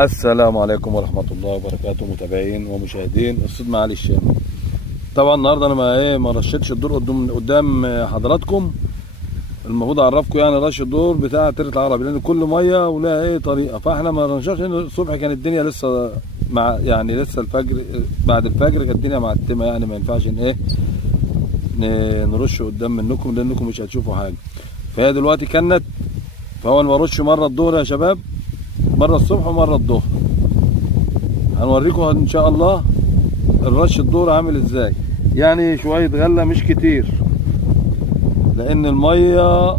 السلام عليكم ورحمة الله وبركاته، متابعين ومشاهدين الصيد مع علي الشامي. طبعا النهارده انا ما رشيتش الدور قدام حضراتكم. المفروض اعرفكم يعني رش الدور بتاع تيرة العربي، لان كل ميه ولها طريقه، فاحنا ما رشاش لان الصبح كانت الدنيا لسه لسه الفجر، بعد الفجر كانت الدنيا معتمه، يعني ما ينفعش نرش قدام منكم لانكم مش هتشوفوا حاجه. فهي دلوقتي كانت، فهو انا برش مره الظهر يا شباب، مره الصبح ومره الظهر. هنوريكم ان شاء الله الرش الدور عامل ازاي. يعني شويه غله مش كتير لان الميه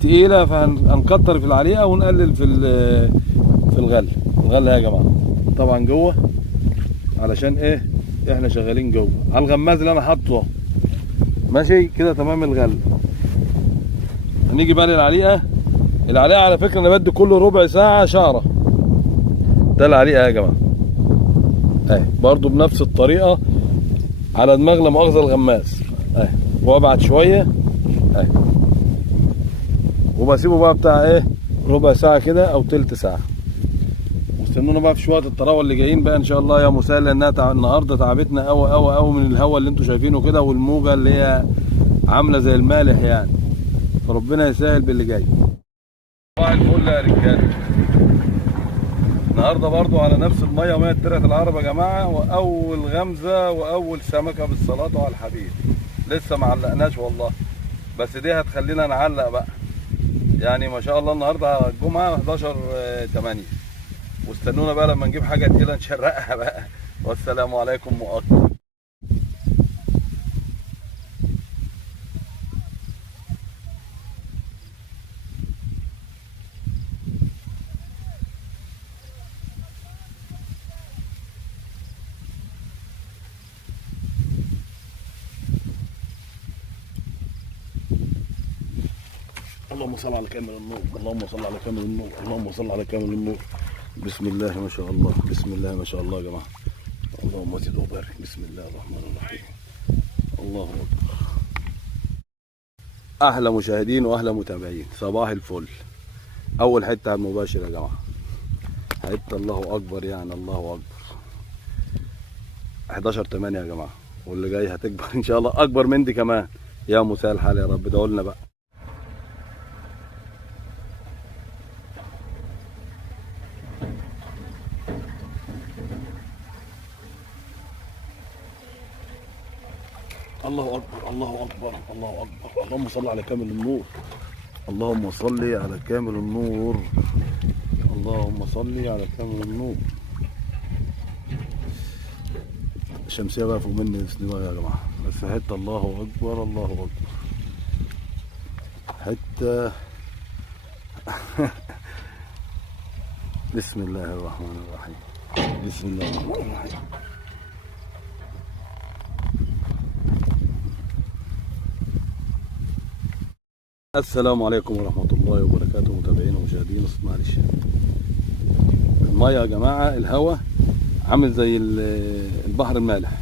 تقيله، فهنكتر في العليقه ونقلل في الغله يا جماعه. طبعا جوه علشان ايه احنا شغالين جوه على الغماز اللي انا حاطه ماشي كده تمام. الغله هنيجي بقى للعليقه. العليقه على فكره انا بدي كل ربع ساعه شعره. ده العليقه يا جماعه اهي، برضو بنفس الطريقه على دماغ لا مؤاخذه الغماز اهي، وابعد شويه اهي، وبسيبه بقى بتاع ايه ربع ساعه كده او تلت ساعه. واستنونا بقى في شويه الطراوه اللي جايين بقى ان شاء الله يا مسهل، لانها النهارده تعبتنا قوي قوي قوي من الهواء اللي انتم شايفينه كده، والموجه اللي هي عامله زي المالح يعني. فربنا يسهل باللي جاي. صباح الفل يا رجاله. النهارده برضو على نفس الميه، ميه تيرة العرب يا جماعه، واول غمزه واول سمكه بالصلاه على الحبيب. لسه ما علقناش والله، بس دي هتخلينا نعلق بقى. يعني ما شاء الله النهارده الجمعه 11/8، واستنونا بقى لما نجيب حاجه تقيله نشرقها بقى. والسلام عليكم مؤقت. اللهم صل على كامل النور، اللهم صل على كامل النور، اللهم صل على كامل النور. بسم الله ما شاء الله، بسم الله ما شاء الله يا جماعه. اللهم زد وبارك. بسم الله الرحمن الرحيم. الله اكبر. احلى مشاهدين واحلى متابعين، صباح الفل. اول حته على المباشر يا جماعه، حته الله اكبر يعني، الله اكبر. 11/8 يا جماعه، واللي جاي هتكبر ان شاء الله اكبر من دي كمان. يا مساء الحال يا رب، ادعوا لنا بقى. الله اكبر، الله اكبر، الله اكبر. اللهم صل على كامل النور، اللهم صل على كامل النور، اللهم صل على كامل النور. الشمسيه بقى فوق مني دماغي يا جماعه، بس حته الله اكبر، الله اكبر. حته بسم الله الرحمن الرحيم، بسم الله الرحمن الرحيم. السلام عليكم ورحمة الله وبركاته، متابعين ومشاهدين الصيد مع علي الشامي. المية يا جماعة الهواء عامل زي البحر المالح.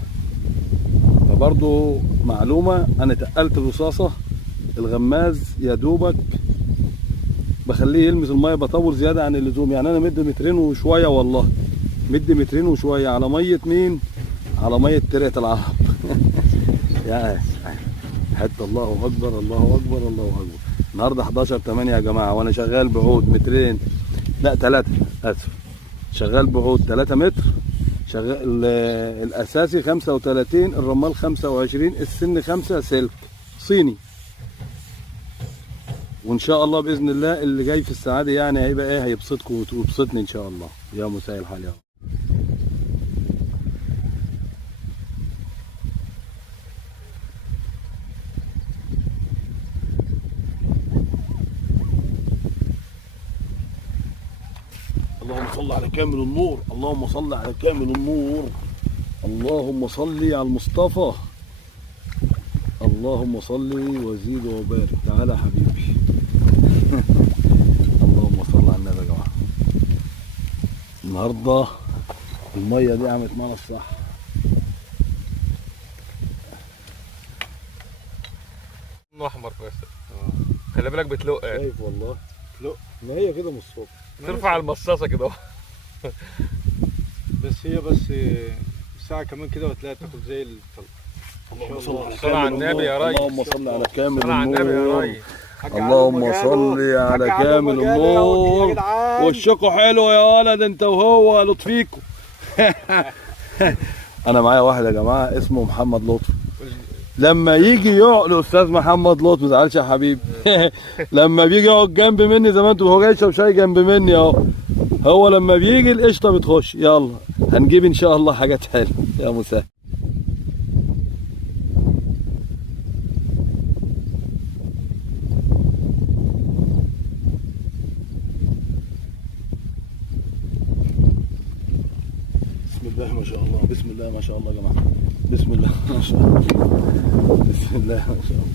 فبرضو معلومة، أنا تقلت الرصاصة الغماز يا دوبك بخليه يلمس المية، بطول زيادة عن اللزوم. يعني أنا مدي مترين وشوية، والله مدي مترين وشوية على مية مين؟ على مية تيرة العرب. يا حتى الله أكبر، الله أكبر، الله أكبر. النهارده 11/8 يا جماعه، وانا شغال بعود مترين، لا 3، اسف، شغال بعود 3 متر. شغال الاساسي 35، الرمال 25، السن 5 سلك صيني. وان شاء الله باذن الله اللي جاي في السعاده يعني هيبقى ايه، هيبسطكم ويبسطني ان شاء الله. يا مساء الحال يا رب. اللهم صل على كامل النور، اللهم صل على كامل النور، اللهم صل على المصطفى، اللهم صل وزيد وبارك. تعالى يا حبيبي. اللهم صل على النبي يا جماعه. النهارده الميه دي عملت معانا الصح. احمر بس خلي بالك بتلق يعني. شايف والله، لا ما هي كده من الصبح، ترفع المصاصه كده. بس هي بس ساعة كمان كده وتلاقي تاكل زي الفل. اللهم صل على صل على النبي يا ريس. اللهم صل على كامل صل على النبي يا النور. ريس. اللهم صل على كامل النور. وشكوا حلو يا ولد انت وهو لطفيكوا. انا معايا واحد يا جماعه اسمه محمد لطفي. لما يجي يقعد الاستاذ محمد لطفي، ما تزعلش يا حبيبي. لما بيجي يقعد جنب مني زي ما انتوا، هو جاي يشرب شاي جنب مني اهو. هو لما بيجي القشطه بتخش. يلا هنجيب ان شاء الله حاجات حلوه يا مسهل. بسم الله ما شاء الله، بسم الله ما شاء الله يا جماعه، بسم الله ما شاء الله، بسم الله ما شاء الله.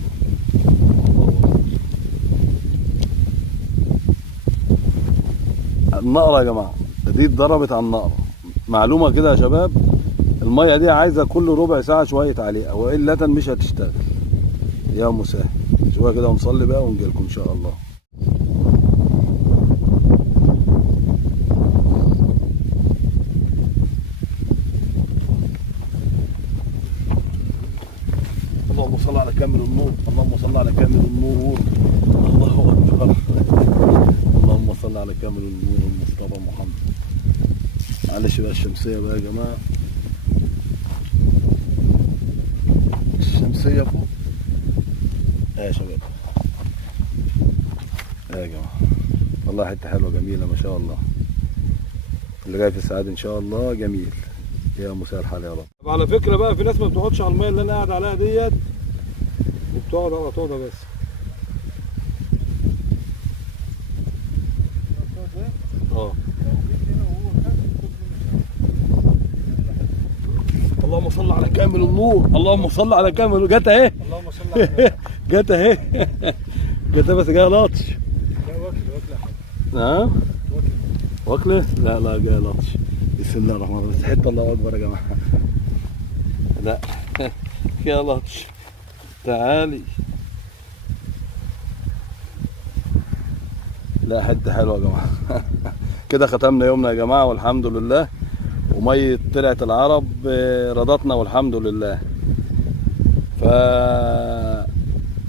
النقرة يا جماعة دي اتضربت على النقرة. معلومة كده يا شباب، المية دي عايزة كل ربع ساعة شوية عليها وإلا مش هتشتغل. يا مسهل شوية كده ونصلي بقى ونجيلكم إن شاء الله. اللهم صل على كامل النور، اللهم صل على كامل النور. الله أكبر. اللهم صل على كامل النور المصطفى محمد. معلش بقى الشمسية بقى يا جماعة، الشمسية فوق. يا شباب يا جماعة والله حتة حلوة جميلة ما شاء الله. اللي جاي في السعادة إن شاء الله جميل. يا مساء الحال يا رب. طب على فكرة بقى، في ناس ما بتقعدش على المية اللي أنا قاعد عليها ديت، وبتقعد على طوضة بس. اه اللهم صل على كامل النور، اللهم صل على كامل. جت اهي، اللهم صل على النبي. جت اهي، جت بس جايه لطش. لا واكل ها واكله؟ لا لا جايه لطش. بسم الله الرحمن الرحيم. بس حته الله اكبر يا جماعه. لا يا لطش تعالي. لا حته حلوه يا جماعه. كده ختمنا يومنا يا جماعه والحمد لله. وميه طلعة العرب رضتنا والحمد لله. ف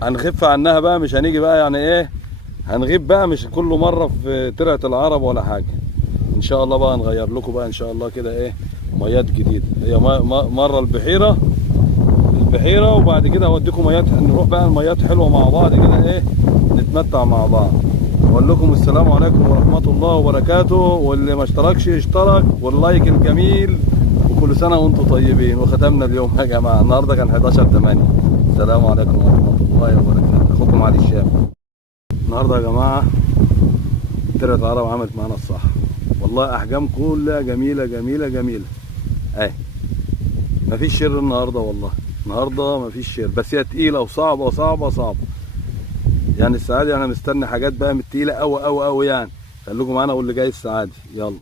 هنخف عنها بقى، مش هنيجي بقى يعني ايه، هنغيب بقى مش كل مره في طلعة العرب ولا حاجه. ان شاء الله بقى نغير لكم بقى ان شاء الله كده ايه ميات جديده. هي مره البحيره وبعد كده هوديكم ميات، نروح بقى الميات حلوه مع بعض كده ايه، نتمتع مع بعض. اقول لكم السلام عليكم ورحمه الله وبركاته. واللي ما اشتركش يشترك، واللايك الجميل، وكل سنه وانتم طيبين. وختمنا اليوم يا جماعه، النهارده كان 11/8. السلام عليكم ورحمه الله وبركاته. اخوكم علي الشام. النهارده يا جماعه طلعت العرب عملت معانا الصح والله. احجام كلها جميله جميله جميله اهي. مفيش شر النهارده والله، النهارده مفيش شر. بس هي تقيله وصعبه صعبه صعبه يعني. السعادي انا مستني حاجات بقى من التقيله قوي قوي قوي يعني. خليكم معانا واللي جاي السعادي. يلا.